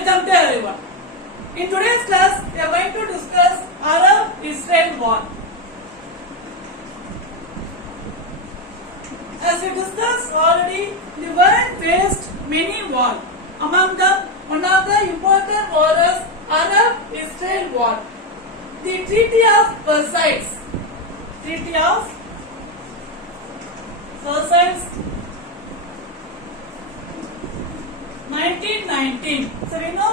Welcome to everyone. In today's class, we are going to discuss Arab-Israel war. As we discussed already, the world faced many wars. Among them, one of the important wars is Arab-Israel war. The Treaty of Versailles. Treaty of Versailles 1919. So we know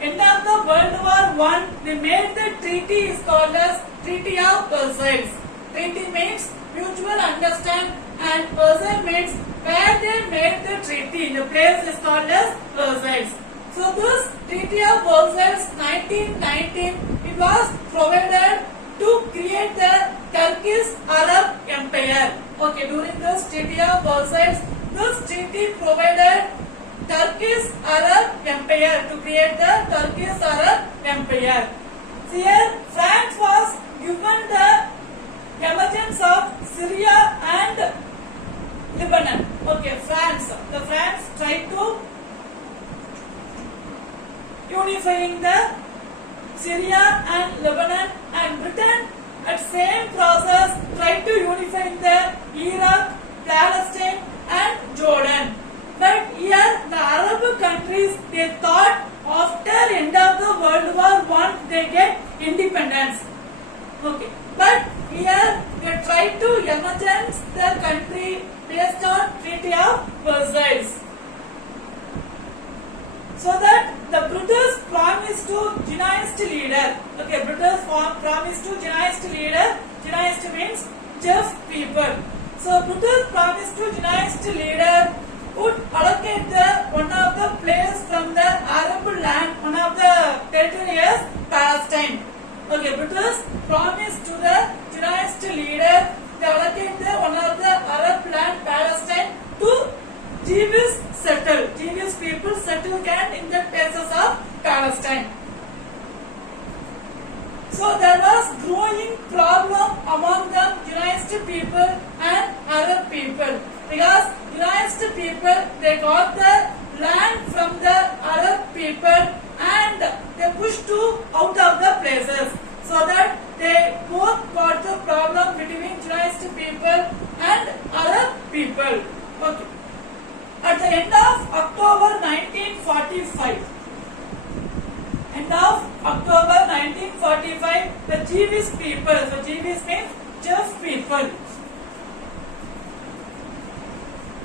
end of the World War I, they made the treaty is called as Treaty of Versailles. Treaty means mutual understand and Versailles means where they made the treaty. The place is called as Versailles. So this Treaty of Versailles 1919, it was provided to create the Turkish Arab Empire. Okay, during this Treaty of Versailles, this treaty provided Turkish Arab Empire to create the Turkish Arab Empire. Here, France was given the emergence of Syria and Lebanon. Okay, France tried to unifying the Syria and Lebanon, and Britain at same process tried to unify the Iraq, Palestine and Jordan. But here the Arab countries, they thought after end of the World War I they get independence. Okay. But here they tried to emergence the country based on Treaty of Versailles. So that the British promised to Zionist leader. Okay, British promised to Zionist leader. Zionist means just people. So British promised to Zionist leader would allocate one of the place from the Arab land, one of the territory is Palestine. Okay, British promised to the Zionist leader to allocate one of the Arab land, Palestine, to Jewish people settle can in the places of Palestine. So there was growing problem among the Zionist people and Arab people, because Zionist people, they got the land from the Arab people and they pushed to out of the places, so that they both got the problem between Zionist people and Arab people. Okay. At the end of October 1945, the Jewish people, so Jewish means just people.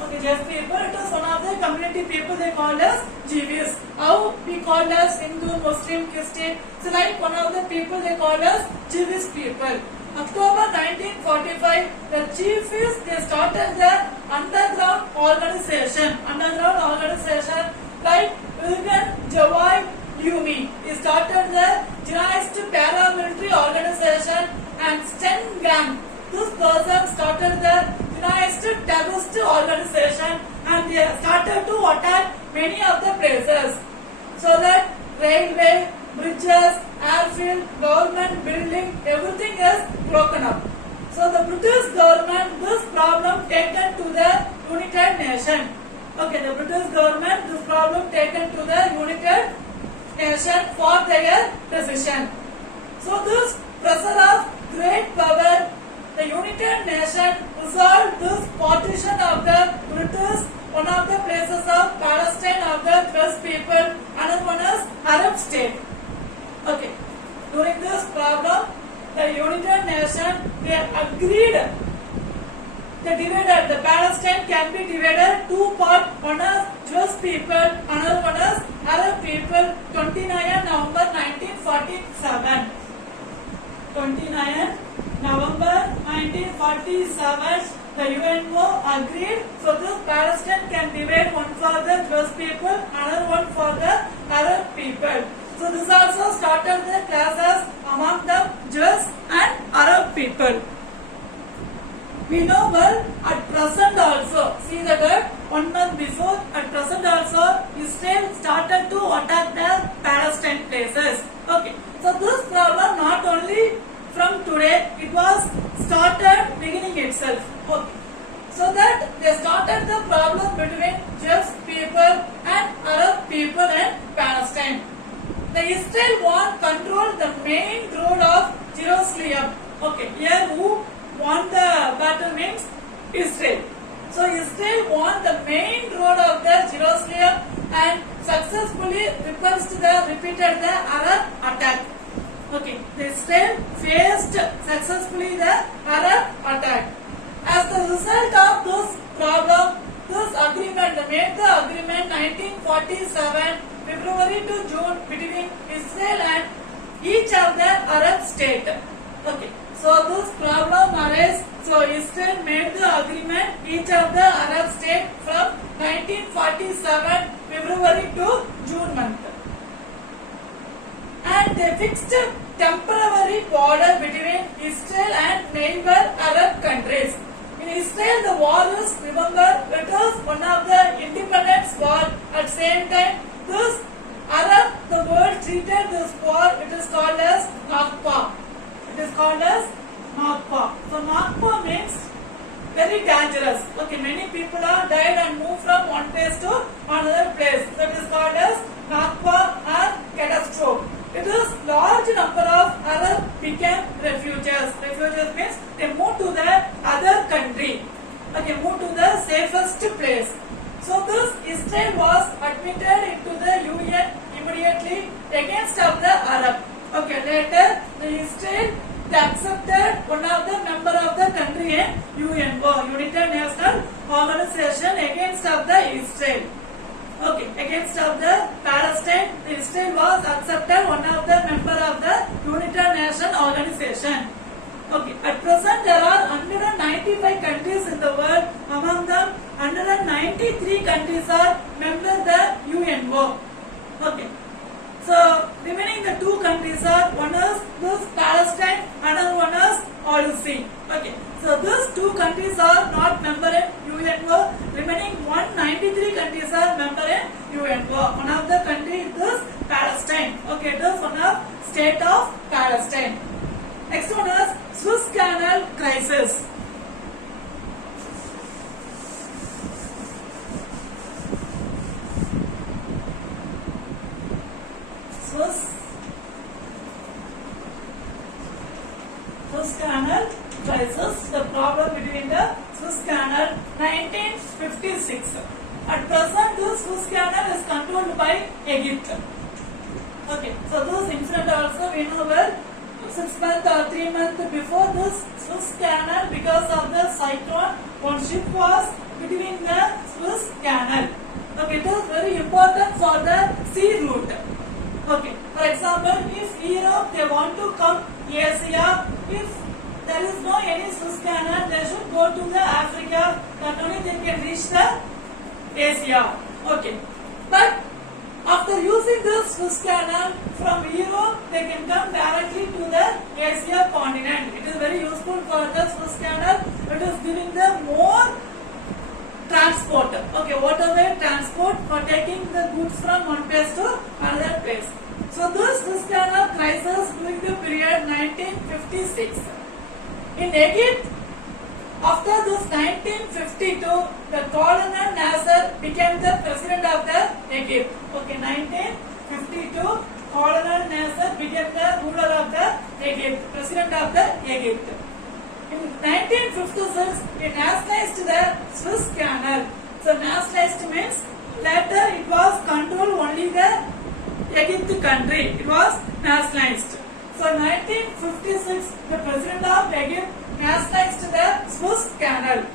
Okay, just people, it is one of the community people, they call us Jewish. How we call us Hindu, Muslim, Christian. So like one of the people, they call us Jewish people. October 1945, the Jews, they started the underground organization like Wilgen Jawai Leumi. He started the Zionist paramilitary organization and Sten Gang. This person started the Zionist terrorist organization and they started to attack many of the places, so that railway, bridges, airfield, government building, everything is broken up. So the British government, this problem taken to the United Nations. Okay, the British government, this problem taken to the United Nations for their decision. So this pressure of great power, the United Nations resolved this partition of the British, one of the places of Palestine of the Jewish people, another one is Arab state. Okay, during this problem, the United Nations, they agreed, they divided, the Palestine can be divided two parts, one is Jewish people, another one is Arab people, 29 November 1947. 29 November 1947, the UNO agreed, so this Palestine can divide one for the Jewish people, another one for the Arab people. So this also started the classes among the Jews and Arab people. We know well at present also, see that 1 month before, at present also Israel started to attack the Palestine places. Okay, so this problem not only from today, it was started beginning itself. Okay, so that they started the problem between Jewish people and Arab people in Palestine. Israel won control the main road of Jerusalem. Okay, here who won the battle means Israel. So Israel won the main road of the Jerusalem and successfully repeated the Arab attack. Okay, Israel faced successfully the Arab attack. As the result of this problem, this agreement made the agreement 1947 February to June between Israel and each of the Arab state. Okay, so this problem arose. So Israel made the agreement each of the Arab state from 1947 February to June month. And they fixed a temporary border between Israel and neighbor Arab countries. In Israel, the war is, remember, it is one of the independence war. At same time, this Arab, the world treated this war, it is called as Nakba. It is called as Nakba. So Nakba means very dangerous. Okay, many people are died and moved from one place to another place. So it is called as Nakba or catastrophe. It is large number of Arab became refugees. Refugees means they moved to the other country. Okay, moved to the safest place. So this Israel was admitted into the UN immediately against of the Arab. Okay, later the Israel they accepted one of the member of the country in UNO, United National Organization against of the Israel. Okay, against of the Palestine, Israel was accepted one of the member of the United Nations Organization. Okay, at present there are 195 countries in the world. Among them, 193 countries are member the UNO. Okay, so remaining the two countries are one is this Palestine, another one is OIC. Okay, so these two countries are not member in UNO. Remaining 193 countries are member in UNO. One of the country is this Palestine. Okay, it is one of state of Palestine. Next one is Suez Canal crisis. Suez Canal crisis, the problem between the Suez Canal 1956. At present, this Suez Canal is controlled by Egypt. Okay, so this incident also we know well 6 months or 3 months before this Suez Canal, because of the cyclone, one ship was between the Suez Canal. Okay, it is very important for the sea route. Okay, for example, if Europe they want to come Asia, if there is no any Suez Canal, they should go to the Africa, that only they can reach the Asia. Okay, but after using this Suez Canal from Europe, they can come directly to the Asia continent. It is very useful for the Suez Canal. It is giving them more transport. Okay, waterway transport for taking the goods from one place to another place. So this Suez Canal crisis during the period 1956. In Egypt, after this 1952, the Colonel Nasser became the president of the Egypt. Okay, 1952, Colonel Nasser became the ruler of the Egypt, president of the Egypt. In 1956, he nationalized the Suez Canal. So nationalized means later it was controlled only the Egypt country. It was nationalized. So 1956, the president of Egypt nationalized the Suez Canal.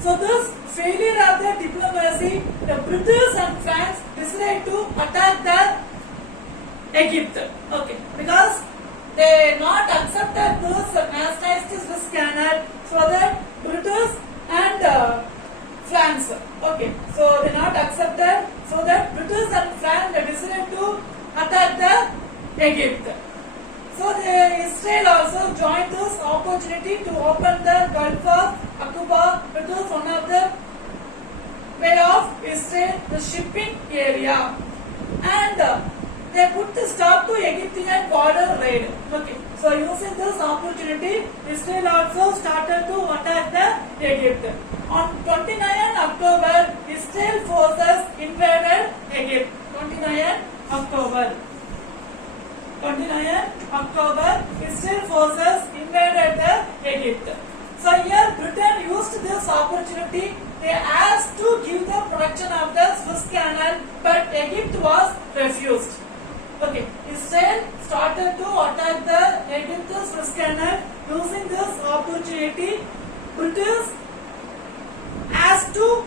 So this failure of the diplomacy, the British and France decided to attack the Egypt. Okay, because they not accepted this nationalized Suez Canal, so that British and France. Okay, so they not accepted, so that British and France they decided to attack the Egypt. So Israel also joined this opportunity to open the Gulf of Aqaba, which is one of the way of Israel, the shipping area, and they put the stop to Egyptian border raid. Okay, so using this opportunity, Israel also started to attack the Egypt. On 29 October, Israel forces invaded Egypt. 29 October. October. 29 October, Israel forces invaded the Egypt. So here Britain used this opportunity. They asked to give the protection of the Suez Canal, but Egypt was refused. Okay, Israel started to attack the Egypt's Suez Canal. Using this opportunity, British asked to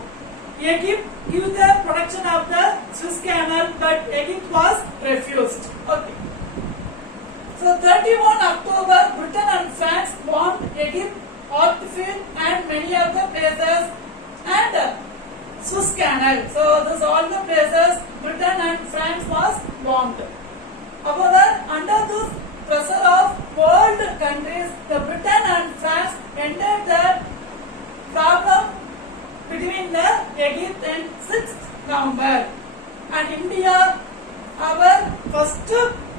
Egypt give the protection of the Suez Canal, but Egypt was refused. Okay. So 31 October, Britain and France bombed Egypt, Ortfil and many of the places and Suez Canal. So these all the places Britain and France was bombed. However, under this pressure of world countries, the Britain and France ended the problem between the Egypt and 6th November. And India, our first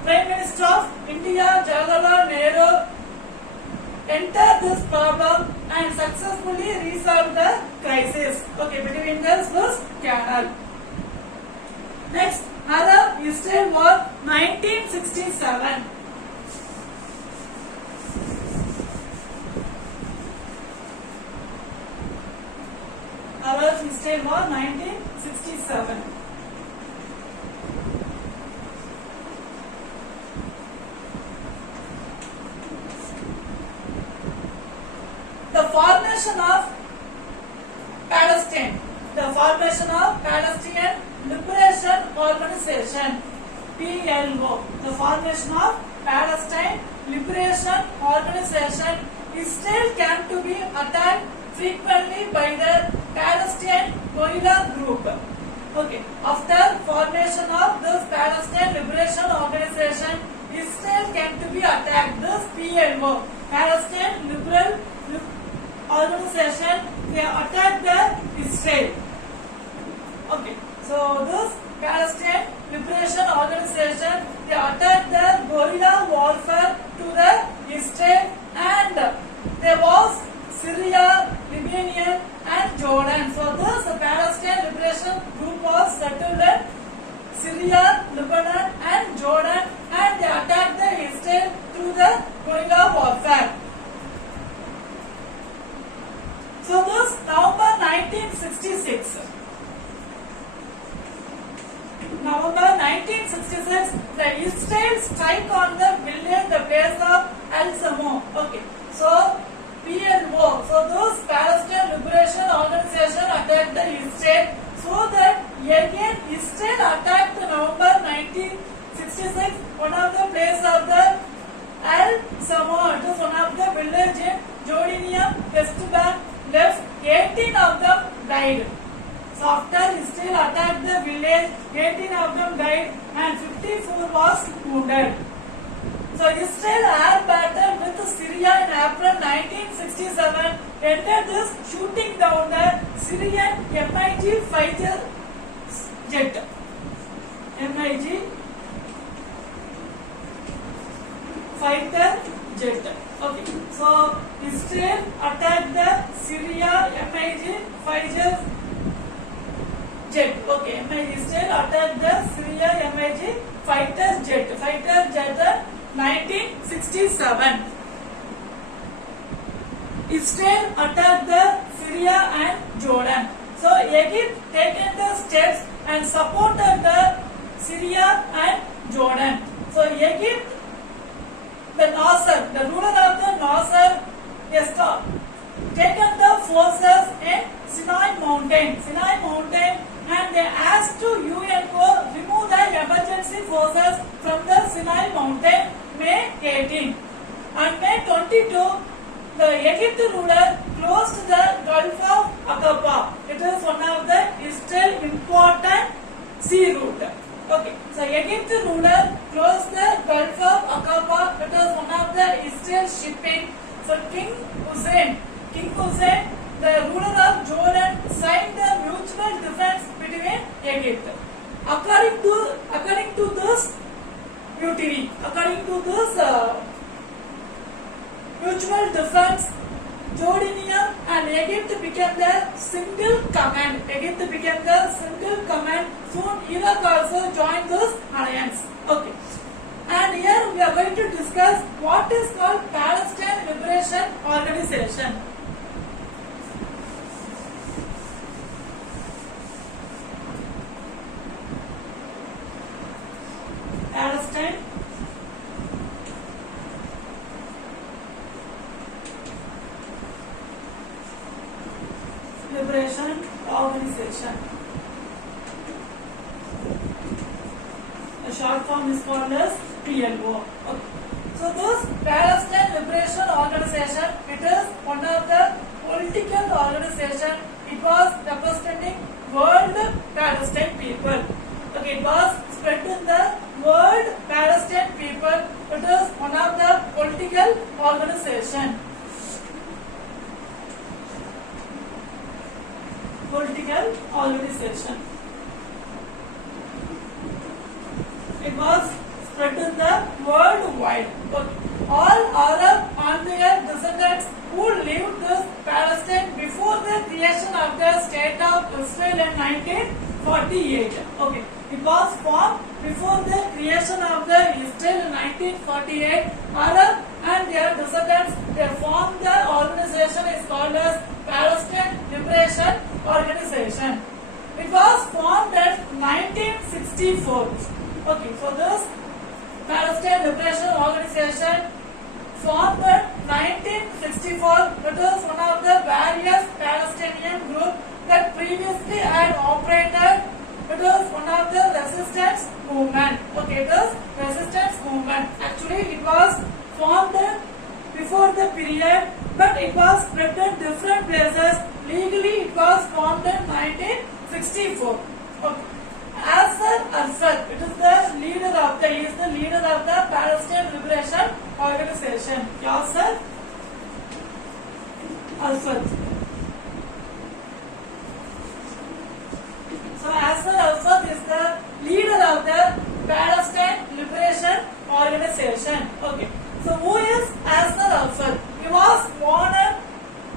Prime Minister of India, Jawaharlal Nehru, entered this problem and successfully resolved the crisis between the Suez Canal. Next, Arab-Israel War 1967. Arab-Israel War 1967. The formation of Palestine. The formation of Palestinian Liberation Organization, PLO. The formation of Palestine Liberation Organization. Israel came to be attacked frequently by the Palestinian guerrilla group. After formation of this Palestine Liberation Organization, Israel came to be attacked. This PLO, Palestine Liberal Organization, they attacked the Israel. So this Palestine Liberation Organization, they attacked the guerrilla warfare to the Israel, and there was Syria, Lebanon and Jordan. So this Palestine Liberation Group was settled in Syria, Lebanon and Jordan, and they attacked the Israel through the guerrilla warfare. So this November 1966. November 1966, the Israel strike on the village, the place of Al Samo. So PLO, so those Palestine Liberation Organization attacked the Israel, so that again Israel attacked November 1966 one of the place of the Al Samo. It is one of the village in Jordanian West Bank. Left 18 of them died. So after Israel attacked the village, 18 of them died and 54 was wounded. So Israel air battle with Syria in April 1967 ended this shooting down the Syrian MiG fighter jet. MiG fighter jet. So Israel attacked the Syria MiG fighter jet. Israel attacked the Syria MiG fighter jet 1967. Israel attacked the Syria and Jordan. So Egypt taken the steps and supported the Syria and Jordan. So Egypt, the Nasser, the ruler of the Nasser, has taken the forces in Sinai mountain, and they asked to UNO remove the emergency forces from the Sinai mountain May 18. On May 22, the Egypt ruler closed the Gulf of Aqaba. It is one of the Israel important sea route. So Egypt ruler closed the Gulf of Aqaba. It was one of the Israel shipping. So King Hussein, the ruler of Jordan, signed the mutual defense between Egypt. According to this mutiny, mutual defense, Jordanian and Egypt became the single command. Egypt became the single command. Soon Iraq also joined this alliance. Okay. And here we are going to discuss what is called Palestine Liberation Organization. Palestine Liberation Organization. The short form is called as PLO. Okay. So this Palestine Liberation Organization, it is one of the political organization. It was representing world Palestine people. Okay, it was spread in the world Palestine people. It is one of the political organization. Political organization. It was spread in the worldwide. All Arab and their descendants who lived this Palestine before the creation of the state of Israel in 1948. Okay, it was formed before the creation of the Israel in 1948. Arab and their descendants, they formed the organization is called as Palestine Liberation Organization. It was formed in 1964. Okay, so this Palestine Liberation Organization formed in 1964. It is one of the various Palestinian groups that previously had operated. It is one of the resistance movement. Okay, it is resistance movement. Actually, it was formed before the period, but it was spread in different places. Legally, it was formed in 1964. Okay. Yasser Arafat, it is the leader of the, he is the leader of the Palestine Liberation Organization. Yasser Arafat. So Yasser Arafat is the leader of the Palestine Liberation Organization. Okay. So who is Yasser Arafat? He was born in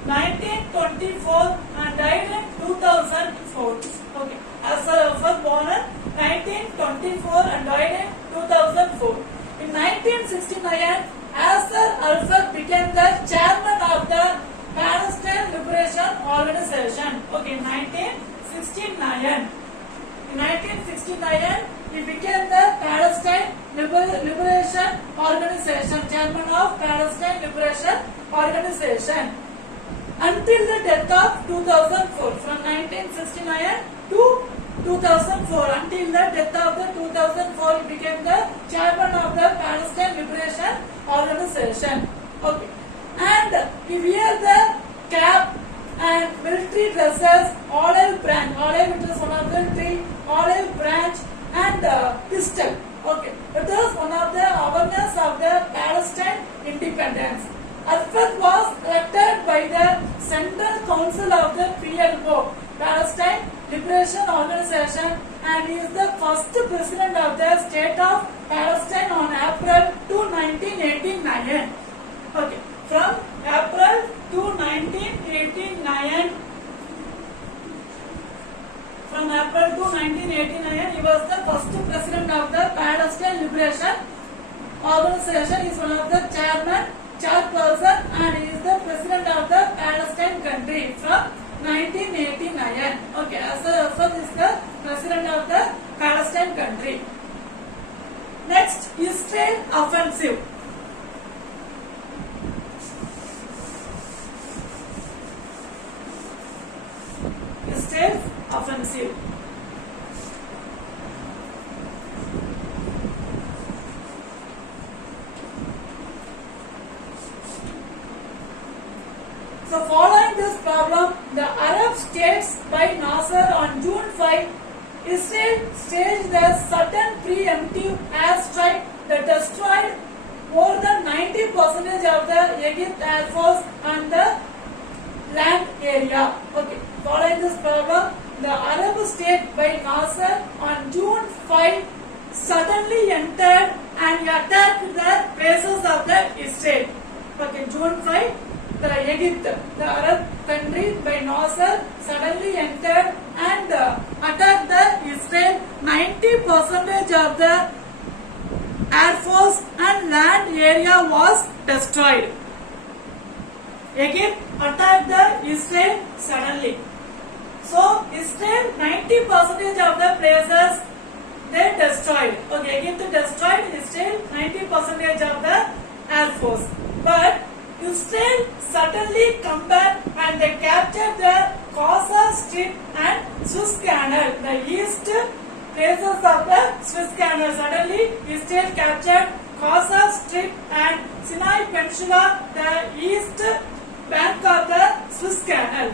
1924 and died in 2004. Okay. Yasser Arafat born in 1924 and died in 2004. In 1969, Yasser Arafat became the chairman of the Palestine Liberation Organization. Okay, 1969. In 1969, he became the Palestine Liberation Organization, chairman of Palestine Liberation Organization. Until the death of 2004, from 1969 to 2004, until the death of the 2004, he became the chairman of the Palestine Liberation Organization. Okay, and he wear the cap and military dresses, olive branch, olive it is one of the tree, olive branch and pistol. Okay, it is one of the awareness of the Palestine independence. Arafat was elected by the Central Council of the PLO, Palestine Liberation Organization, and he is the first president of the state of Palestine on April 2, 1989. Okay, from April to 1989, from April to 1989, he was the first president of the Palestine Liberation Organization. He is one of the chairperson, and he is the president of the Palestine country from 1989. Okay, Yasser Arafat is the president of the Palestine country. Next, Israel offensive. Israel offensive. So following this problem, the Arab states by Nasser on June 5, Israel staged a sudden preemptive airstrike that destroyed more than 90% of the Egypt Air Force and the land area. Okay, following this problem, the Arab state by Nasser on June 5 suddenly entered and attacked the bases of the Israel. Okay, June 5, the Egypt, the Arab country by Nasser, suddenly entered and attacked the Israel. 90% of the air force and land area was destroyed. Egypt attacked the Israel suddenly. So Israel 90% of the places they destroyed. Okay, Egypt destroyed Israel 90% of the air force. But Israel suddenly come back and they captured the Gaza Strip and Suez Canal, the east places of the Suez Canal. Suddenly Israel captured Gaza Strip and Sinai Peninsula, the east bank of the Suez Canal.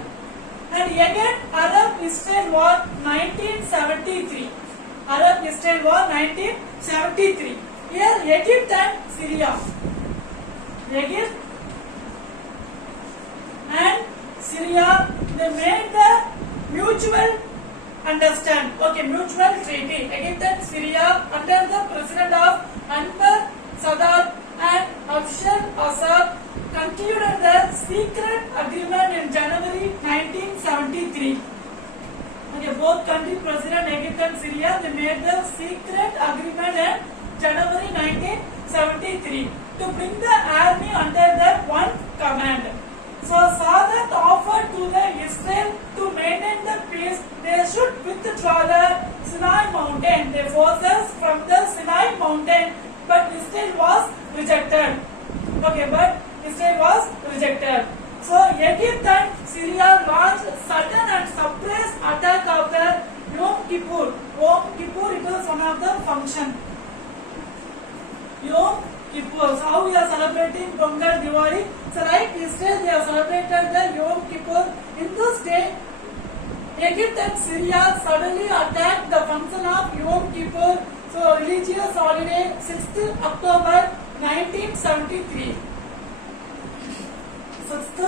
And again Arab-Israel War 1973. Arab-Israel War 1973. Here Egypt and Syria. Egypt and Syria, they made the mutual understand. Okay, mutual treaty. Egypt and Syria under the president of Anwar Sadat and Bashar Assad concluded the secret agreement in January 1973. Okay, both country president Egypt and Syria, they made the secret agreement in January 1973 to bring the army under the one command. So Sadat offered to the Israel to maintain the peace, they should withdraw the Sinai mountain, the forces from the Sinai mountain, but Israel was rejected. Okay, but Israel was rejected. So Egypt and Syria launched sudden and surprise attack of the Yom Kippur. Yom Kippur, it was one of the function. Yom Kippur. So how we are celebrating Pongal, Diwali? So like Israel, they have celebrated the Yom Kippur. In this day, Egypt and Syria suddenly attacked the function of Yom Kippur. So religious holiday 6th October 1973. 6th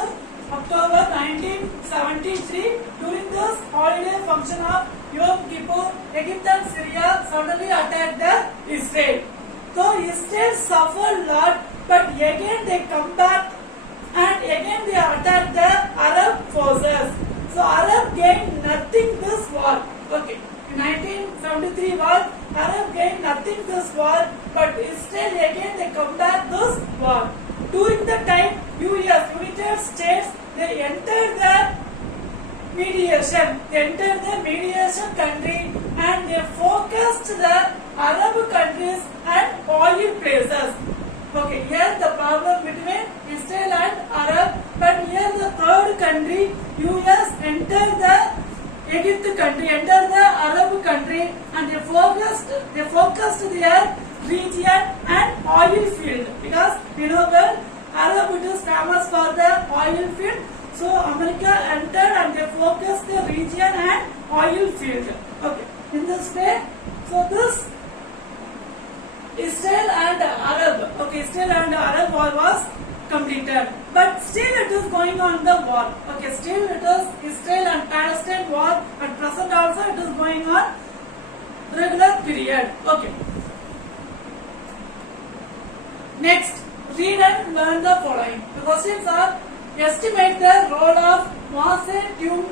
October 1973. During this holiday function of Yom Kippur, Egypt and Syria suddenly attacked the Israel. So Israel suffered a lot, but again they come back and again they attack the Arab forces. So Arab gained nothing this war. Okay, in 1973 war, Arab gained nothing this war, but Israel again they come back this war. During the time US, United States, they entered the mediation. They entered the mediation country and they focused the Arab countries and oil places. Okay, here the problem between Israel and Arab, but here the third country, US, entered the Egypt country, entered the Arab country, and they focused their region and oil field, because you know well Arab it is famous for the oil field. So America entered and they focused the region and oil field. Okay, in this way, so this Israel and Arab, okay, Israel and Arab war was completed, but still it is going on the war. Okay, still it is Israel and Palestine war. At present also it is going on regular period. Okay. Next, read and learn the following. The questions are: estimate the role of Mao Zedong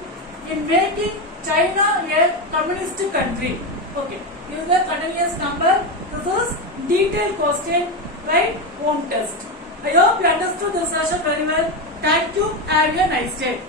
in making China a communist country. Okay, use the continuous number. This is detailed question, right? Home test. I hope you understood this session very well. Thank you. Have a nice day.